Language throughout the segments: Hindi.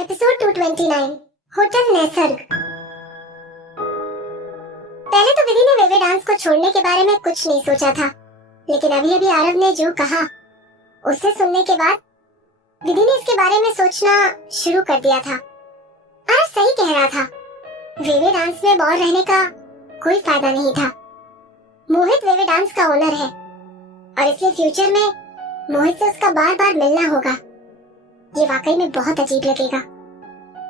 Episode 229 hotel नैसर्ग। पहले तो विधि ने वेवे डांस को छोड़ने के बारे में कुछ नहीं सोचा था, लेकिन अभी अभी आरव ने जो कहा उसे सुनने के बाद विधि ने इसके बारे में सोचना शुरू कर दिया था। आरव सही कह रहा था, वेवे डांस में बोर रहने का कोई फायदा नहीं था। मोहित वेवे डांस का ओनर है और इसलिए फ्यूचर में मोहित से उसका बार बार मिलना होगा। ये वाकई में बहुत अजीब लगेगा,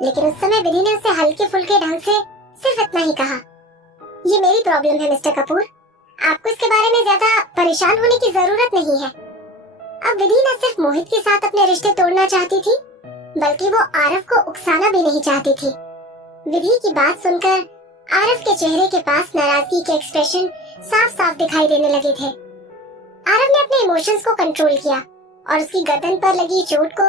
लेकिन उस समय विधि ने उसे हल्के फुल्के ढंग से सिर्फ इतना ही कहा, ये मेरी प्रॉब्लम है मिस्टर कपूर, आपको इसके बारे में ज्यादा परेशान होने की जरूरत नहीं है। अब विधि न सिर्फ मोहित के साथ अपने रिश्ते तोड़ना चाहती थी, बल्कि वो आरव को उकसाना भी नहीं चाहती थी। विधि की बात सुनकर आरव के चेहरे के पास नाराजगी के एक्सप्रेशन साफ साफ दिखाई देने लगे थे। आरव ने अपने इमोशंस को कंट्रोल किया और उसकी गर्दन पर लगी चोट को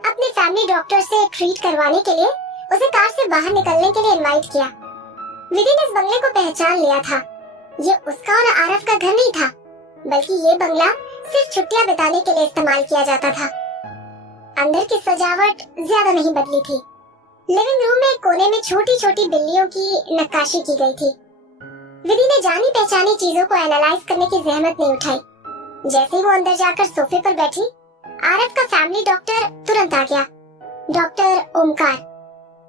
अपने फैमिली डॉक्टर से ट्रीट करवाने के लिए उसे कार से बाहर निकलने के लिए इनवाइट किया। विधि ने इस बंगले को पहचान लिया था। ये उसका और आरव का घर नहीं था, बल्कि ये बंगला सिर्फ छुट्टियां बिताने के लिए इस्तेमाल किया जाता था। अंदर की सजावट ज्यादा नहीं बदली थी। लिविंग रूम में कोने में छोटी छोटी बिल्लियों की नक्काशी की गई थी। विधि ने जानी पहचानी चीजों को एनालाइज करने की जहमत नहीं उठाई। जैसे ही वो अंदर जाकर सोफे पर बैठी, आरव का फैमिली डॉक्टर तुरंत आ गया। डॉक्टर ओमकार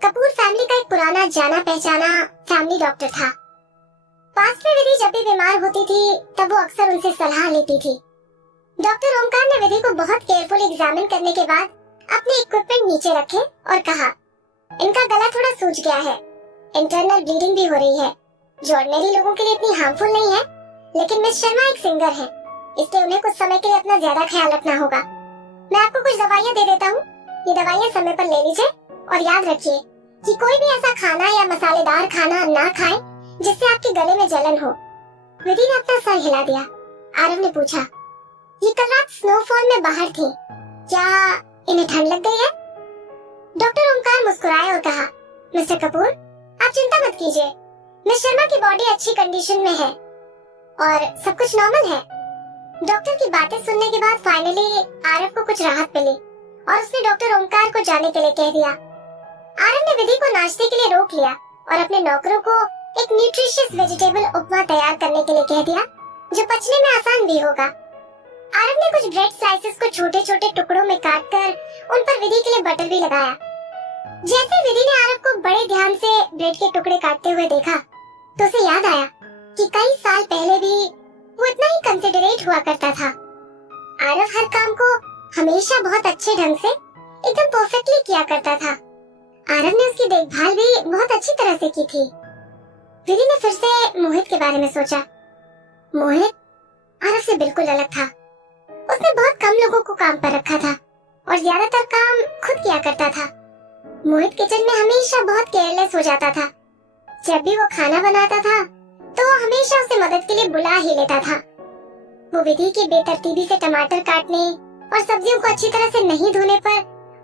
कपूर फैमिली का एक पुराना जाना पहचाना फैमिली डॉक्टर था। पास में विधि जब भी बीमार होती थी तब वो अक्सर उनसे सलाह लेती थी। डॉक्टर ओमकार ने विधि को बहुत केयरफुली एग्जामिन करने के बाद अपने इक्विपमेंट नीचे रखे और कहा, इनका गला थोड़ा सूज गया है, इंटरनल ब्लीडिंग भी हो रही है, जो ऑर्डिनरी लोगों के लिए इतनी हार्मफुल नहीं है, लेकिन मिस शर्मा एक सिंगर है, इसलिए उन्हें कुछ समय के लिए अपना ज्यादा ख्याल रखना होगा। मैं आपको कुछ दवाइयाँ दे देता हूँ, ये दवाइयाँ समय पर ले लीजिए और याद रखिए कि कोई भी ऐसा खाना या मसालेदार खाना ना खाएं जिससे आपके गले में जलन हो। विधि ने अपना सर हिला दिया। आरव ने पूछा, ये कल रात स्नोफॉल में बाहर थे, क्या इन्हें ठंड लग गई है? डॉक्टर ओमकार मुस्कुराए और कहा, मिस्टर कपूर आप चिंता मत कीजिए, मिस शर्मा की बॉडी अच्छी कंडीशन में है और सब कुछ नॉर्मल है। डॉक्टर की बातें सुनने के बाद फाइनली आरव को कुछ राहत मिली और उसने डॉक्टर ओमकार को जाने के लिए कह दिया। आरव ने विधि को नाश्ते के लिए रोक लिया और अपने नौकरों को एक न्यूट्रिशियस वेजिटेबल उपमा तैयार करने के लिए कह दिया, जो पचने में आसान भी होगा। आरव ने कुछ ब्रेड स्लाइसेस को छोटे छोटे टुकड़ों में काटकर उन पर विधि के लिए बटर भी लगाया। जैसे विधि ने आरव को बड़े ध्यान से ब्रेड के टुकड़े काटते हुए देखा तो उसे याद आया कि कई साल पहले भी वो इतना ही कंसिडरेट हुआ करता था। आरव हर काम को हमेशा बहुत अच्छे ढंग से एकदम परफेक्टली किया करता था। आरव ने उसकी देखभाल भी बहुत अच्छी तरह से की थी। विधि ने फिर से मोहित के बारे में सोचा। मोहित आरव से बिल्कुल अलग था। उसने बहुत कम लोगों को काम पर रखा था और ज्यादातर काम खुद किया करता था। मोहित किचन में हमेशा बहुत केयरलेस हो जाता था। जब भी वो खाना बनाता था तो वो हमेशा उसे मदद के लिए बुला ही लेता था। वो विधि की बेतरतीबी से टमाटर काटने और सब्जियों को अच्छी तरह से नहीं धोने पर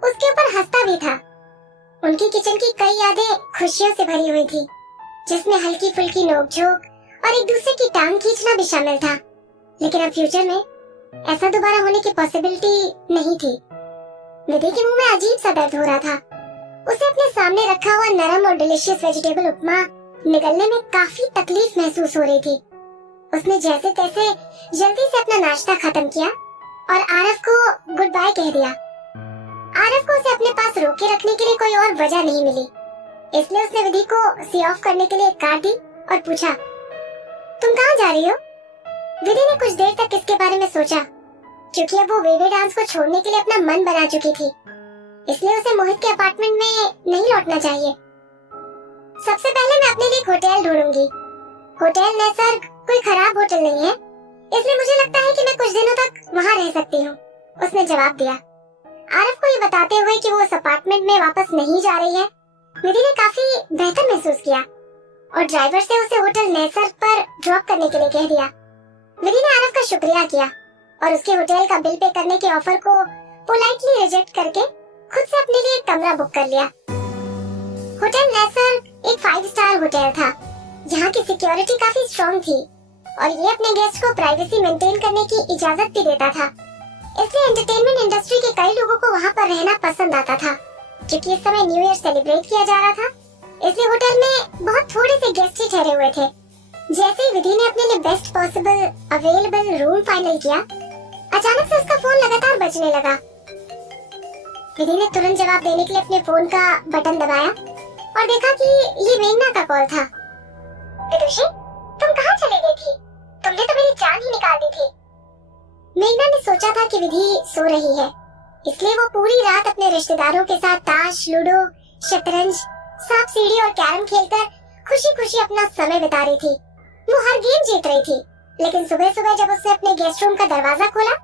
उसके ऊपर हंसता भी था। उनकी किचन की कई यादें खुशियों से भरी हुई थी, जिसमें हल्की फुल्की नोकझोंक और एक दूसरे की टांग खींचना भी शामिल था। लेकिन अब फ्यूचर में ऐसा दोबारा होने की पॉसिबिलिटी नहीं थी। विधि के मुंह में अजीब सा दर्द हो रहा था। उसे अपने सामने रखा हुआ नरम और डिलीशियस वेजिटेबल उपमा निगलने में काफी तकलीफ महसूस हो रही थी। उसने जैसे तैसे जल्दी से अपना नाश्ता खत्म किया और आरव को गुड बाय कह दिया। आरव को उसे अपने पास रोके रखने के लिए कोई और वजह नहीं मिली, इसलिए उसने विधि को सी ऑफ करने के लिए एक कार्ड दी और पूछा, तुम कहाँ जा रही हो? विधि ने कुछ देर तक इसके बारे में सोचा, क्योंकि अब वो वेवे डांस को छोड़ने के लिए अपना मन बना चुकी थी, इसलिए उसे मोहित के अपार्टमेंट में नहीं लौटना चाहिए। सबसे पहले मैं अपने लिए एक होटल ढूंढूंगी। होटल नैसर्ग कोई खराब होटल नहीं है, इसलिए मुझे लगता है कि मैं कुछ दिनों तक वहाँ रह सकती हूँ, उसने जवाब दिया। आरव को ये बताते हुए कि वो उस अपार्टमेंट में वापस नहीं जा रही है, विधि ने काफी बेहतर महसूस किया और ड्राइवर से उसे होटल नैसर्ग पर ड्रॉप करने के लिए कह दिया। विधि ने आरव का शुक्रिया किया और उसके होटल का बिल पे करने के ऑफर को पोलाइटली रिजेक्ट करके खुद से अपने लिए एक कमरा बुक कर लिया। होटल नैसर्ग एक 5 स्टार होटल था, जहाँ की सिक्योरिटी काफी स्ट्रॉन्ग थी और ये अपने गेस्ट को प्राइवेसी मेंटेन करने की इजाजत भी देता था। इसलिए एंटरटेनमेंट इंडस्ट्री के कई लोगों को वहाँ पर रहना पसंद आता था। क्योंकि इस समय न्यू ईयर सेलिब्रेट किया जा रहा था, इसलिए होटल में बहुत थोड़े से गेस्ट ही ठहरे हुए थे। जैसे ही विधि ने अपने लिए best possible available room final किया, अचानक से उसका फोन लगातार बजने लगा। विधि ने तुरंत जवाब देने के लिए अपने फोन का बटन दबाया और देखा कि ये मेघना का कॉल था। विदुषी, तुम कहाँ चली गई थी? तुमने तो मेरी जान ही निकाल दी थी। मेघना ने सोचा था कि विधि सो रही है, इसलिए वो पूरी रात अपने रिश्तेदारों के साथ ताश, लूडो, शतरंज, सांप सीढ़ी और कैरम खेलकर खुशी खुशी अपना समय बिता रही थी। वो हर गेम जीत रही थी, लेकिन सुबह सुबह जब उसने अपने गेस्ट रूम का दरवाजा खोला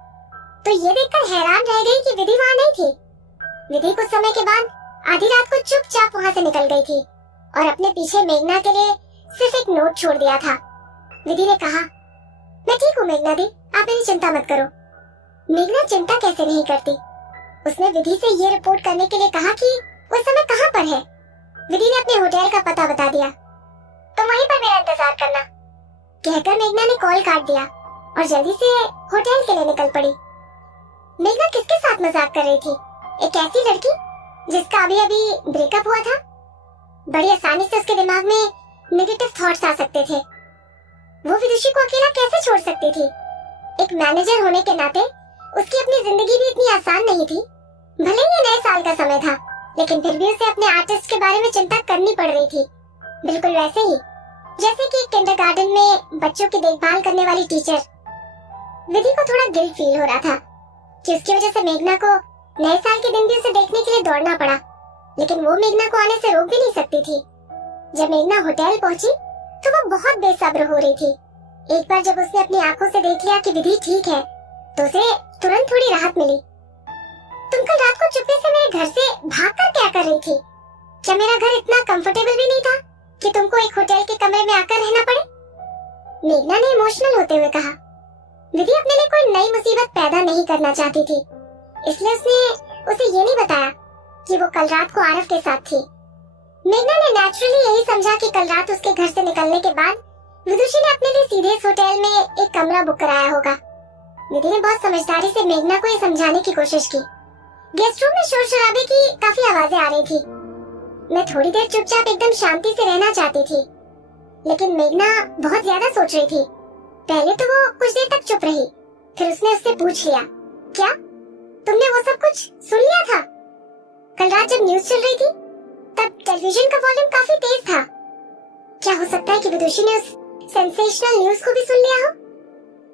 तो ये देखकर हैरान रह गई कि विधि वहाँ नहीं थी। विधि कुछ समय के बाद आधी रात को चुपचाप वहाँ से निकल गई थी और अपने पीछे मेघना के लिए सिर्फ एक नोट छोड़ दिया था। विधि ने कहा, मैं ठीक हूँ मेघना दी, आप मेरी चिंता मत करो। मेघना चिंता कैसे नहीं करती। उसने विधि से ये रिपोर्ट करने के लिए कहा कि वो इस समय कहाँ पर है। विधि ने अपने होटल का पता बता दिया। तुम वहीं पर मेरा इंतजार करना, कहकर मेघना ने कॉल काट दिया और जल्दी से होटल के लिए निकल पड़ी। मेघना किसके साथ मजाक कर रही थी? एक ऐसी लड़की जिसका अभी अभी ब्रेकअप हुआ था। बड़ी आसानी से उसके दिमाग में नेगेटिव थॉट्स आ सकते थे। वो विदुषी को अकेला कैसे छोड़ सकती थी? एक मैनेजर होने के नाते उसकी अपनी जिंदगी भी इतनी आसान नहीं थी। भले ही नए साल का समय था, लेकिन फिर भी उसे अपने आर्टिस्ट के बारे में चिंता करनी पड़ रही थी। बिल्कुल वैसे ही जैसे कि किंडरगार्टन में बच्चों की देखभाल करने वाली टीचर। विधि को थोड़ा गिल्ट फील हो रहा था कि उसकी वजह से मेघना को नए साल के दिन भी उसे देखने के लिए दौड़ना पड़ा, लेकिन वो मेघना को आने से रोक भी नहीं सकती थी। जब मेघना होटल पहुंची तो वो बहुत बेसब्र हो रही थी। एक बार जब उसने अपनी आंखों से देख लिया कि विधि ठीक है तो उसे तुरंत थोड़ी राहत मिली। तुम कल रात को चुपके से मेरे घर से भागकर क्या कर रही थी? क्या मेरा घर इतना कंफर्टेबल भी नहीं था कि तुमको एक होटल के कमरे में आकर रहना पड़े? मेघना ने इमोशनल होते हुए कहा। विधि अपने लिए कोई नई मुसीबत पैदा नहीं करना चाहती थी, इसलिए उसने उसे ये नहीं बताया कि वो कल रात को आरव के साथ थी। मेघना ने नेचुरली यही समझा कि कल रात उसके घर से निकलने के बाद विदुषी ने अपने लिए सीधे इस होटल में एक कमरा बुक कराया होगा। विधि ने बहुत समझदारी से मेघना को ये समझाने की कोशिश की। गेस्ट रूम में शोर शराबे की काफी आवाजें आ रही थी। मैं थोड़ी देर चुपचाप एकदम शांति से रहना चाहती थी, लेकिन मेघना बहुत ज्यादा सोच रही थी। पहले तो वो कुछ देर तक चुप रही, फिर उसने उससे पूछ लिया, क्या तुमने वो सब कुछ सुन लिया था? कल रात जब न्यूज चल रही थी तब टेलीविजन का वॉल्यूम काफी तेज था। क्या हो सकता है कि विदुषी ने उस सेंसेशनल न्यूज को भी सुन लिया हो?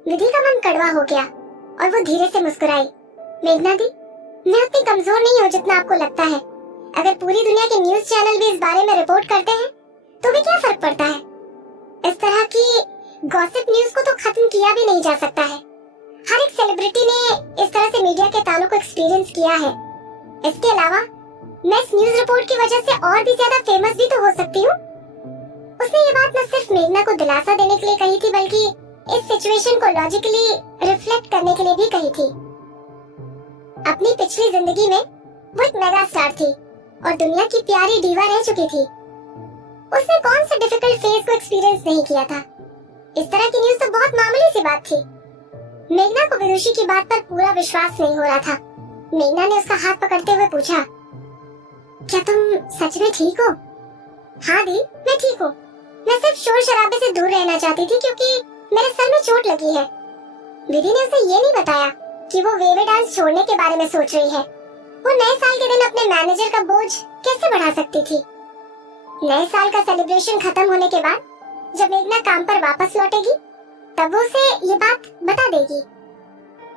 विधि का मन कड़वा हो गया और वो धीरे से मुस्कुराई। मेघना दी, मैं उतनी कमजोर नहीं हूँ जितना आपको लगता है। अगर पूरी दुनिया के न्यूज चैनल भी इस बारे में रिपोर्ट करते हैं तो भी क्या फर्क पड़ता है? इस तरह की गॉसिप न्यूज को तो खत्म किया भी नहीं जा सकता है। हर एक सेलिब्रिटी ने इस तरह से मीडिया के तालों को एक्सपीरियंस किया है। इसके अलावा मैं इस न्यूज रिपोर्ट की वजह से और भी ज्यादा फेमस भी तो हो सकती हूँ। उसने ये बात न सिर्फ मेघना को दिलासा देने के लिए कही थी, बल्कि इस सिचुएशन को लॉजिकली रिफ्लेक्ट करने के लिए भी कही थी। अपनी पिछली जिंदगी में वो एक मेगा स्टार थी और दुनिया की प्यारी डीवा रह चुकी थी। उसने कौन सा डिफिकल्ट फेज को एक्सपीरियंस नहीं किया था? इस तरह की न्यूज तो बहुत मामूली सी बात थी। मेघना को विदुषी की बात पर पूरा विश्वास नहीं हो रहा था। मेघना ने उसका हाथ पकड़ते हुए पूछा, क्या तुम सच में ठीक हो? हाँ दी, मैं ठीक हूँ। मैं सिर्फ शोर शराबे से दूर रहना चाहती थी क्योंकि मेरे सर में चोट लगी है। विधि ने उसे ये नहीं बताया कि वो वेवे डांस छोड़ने के बारे में सोच रही है। वो नए साल के दिन अपने मैनेजर का बोझ कैसे बढ़ा सकती थी? नए साल का सेलिब्रेशन खत्म होने के बाद जब मेघना काम पर वापस लौटेगी तब वो उसे ये बात बता देगी।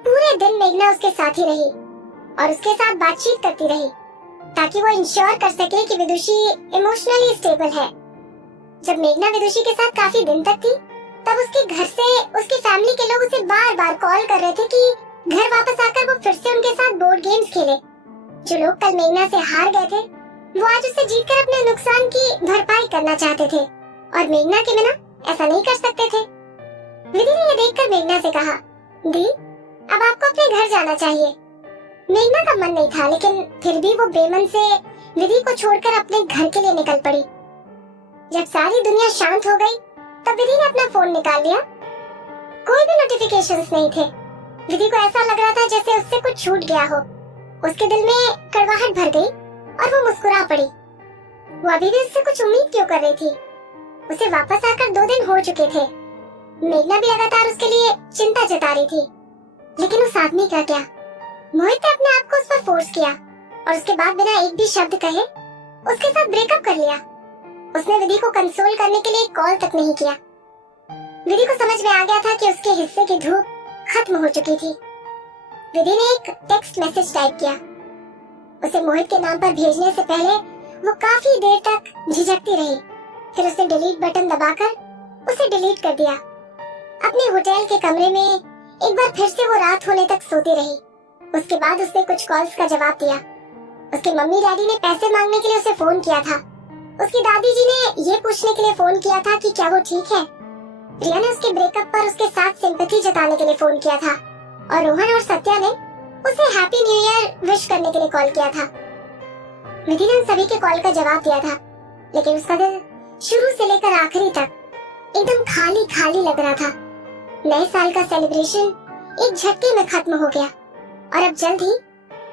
पूरे दिन मेघना उसके साथ ही रही और उसके साथ बातचीत करती रही ताकि वो इंश्योर कर सके कि विदुषी इमोशनली स्टेबल है। जब मेघना विदुषी के साथ काफी दिन तक थी तब उसके घर से उसकी फैमिली के लोग उसे बार बार कॉल कर रहे थे कि घर वापस आकर वो फिर से उनके साथ बोर्ड गेम्स खेले। जो लोग कल मेघना से हार गए थे वो आज उसे जीतकर अपने नुकसान की भरपाई करना चाहते थे और मेघना के बिना ऐसा नहीं कर सकते थे। विधि ने ये देखकर मेघना से कहा, दी अब आपको अपने घर जाना चाहिए। मेघना का मन नहीं था, लेकिन फिर भी वो बेमन से विधि को छोड़कर अपने घर के लिए निकल पड़ी। जब सारी दुनिया शांत हो गई तब विधि ने अपना फोन निकाल लिया। कोई भी नोटिफिकेशंस नहीं थे। विधि को ऐसा लग रहा था जैसे उससे कुछ छूट गया हो। उसके दिल में कड़वाहट भर गई और वो मुस्कुरा पड़ी। वो अभी भी उससे कुछ उम्मीद क्यों कर रही थी? उसे वापस आकर 2 दिन हो चुके थे। मेघना भी लगातार उसके लिए चिंता जता रही थी, लेकिन उस आदमी का क्या? मोहित ने अपने आप को उस पर फोर्स किया और उसके बाद बिना एक भी शब्द कहे उसके साथ ब्रेकअप कर लिया। उसने विधि को कंसोल करने के लिए कॉल तक नहीं किया। विधि को समझ में आ गया था कि उसके हिस्से की धूप खत्म हो चुकी थी। विधि ने एक टेक्स्ट मैसेज टाइप किया। उसे मोहित के नाम पर भेजने से पहले वो काफी देर तक झिझकती रही। फिर उसने डिलीट बटन दबाकर उसे डिलीट कर दिया। अपने होटल के कमरे में एक बार फिर से वो रात होने तक सोती रही। उसके बाद उसने कुछ कॉल्स का जवाब दिया। उसके मम्मी डैडी ने पैसे मांगने के लिए उसे फोन किया था। उसकी दादी जी ने ये पूछने के लिए फोन किया था कि क्या वो ठीक है। प्रिया ने उसके ब्रेकअप पर उसके साथ सिंपैथी जताने के लिए फोन किया था और रोहन और सत्या ने उसे हैप्पी न्यू ईयर विश करने के लिए कॉल किया था। विधि ने उन सभी के कॉल का जवाब दिया था, लेकिन उसका दिल शुरू से लेकर आखिरी तक एकदम खाली खाली लग रहा था। नए साल का सेलिब्रेशन एक झटके में खत्म हो गया और अब जल्द ही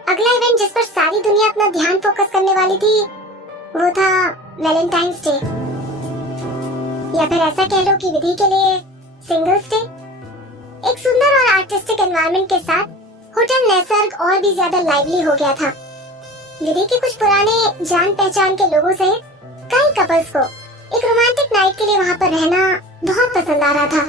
अगला इवेंट जिस पर सारी दुनिया अपना ध्यान फोकस करने वाली थी वो था वैलेंटाइंस डे, या फिर ऐसा कह लो कि विधि के लिए सिंगल्स डे। एक सुंदर और आर्टिस्टिक एनवायरनमेंट के साथ होटल नैसर्ग और भी ज्यादा लाइवली हो गया था। विधि के कुछ पुराने जान पहचान के लोगों सहित कई कपल्स को एक रोमांटिक नाइट के लिए वहाँ पर रहना बहुत पसंद आ रहा था।